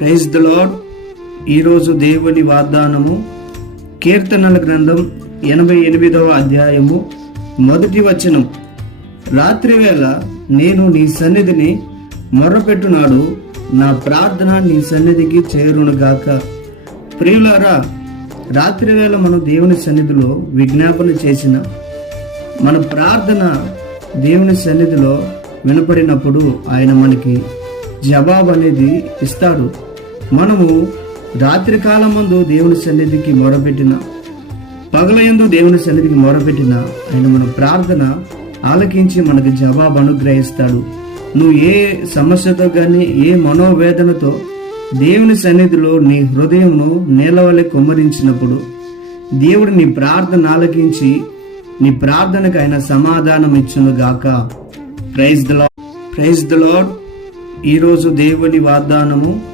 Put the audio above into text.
Praise the lord. ఈరోజు దేవుని వాగ్దానము కీర్తనల గ్రంథం 88వ అధ్యాయము 1వ వచనం. రాత్రివేళ నేను నీ సన్నిధిని మొర్రపెట్టునాడు, నా ప్రార్థన నీ సన్నిధికి చేరునుగాక. ప్రియులారా, రాత్రివేళ మనం దేవుని సన్నిధిలో విజ్ఞాపన చేసిన మన ప్రార్థన దేవుని సన్నిధిలో వినపడినప్పుడు ఆయన మనకి జవాబు అనేది ఇస్తాడు. మనము రాత్రి కాలమందు దేవుని సన్నిధికి మొరపెట్టిన, పగలయందు దేవుని సన్నిధికి మొరపెట్టిన ఆయన మన ప్రార్థన ఆలకించి మనకు జవాబు అనుగ్రహిస్తాడు. నువ్వు ఏ సమస్యతో కానీ, ఏ మనోవేదనతో దేవుని సన్నిధిలో నీ హృదయంను నేలవలె కుమ్మరించినప్పుడు దేవుడు నీ ప్రార్థన ఆలకించి నీ ప్రార్థనకు ఆయన సమాధానం ఇచ్చును గాక. Praise the lord. ఈరోజు దేవుని వాగ్దానము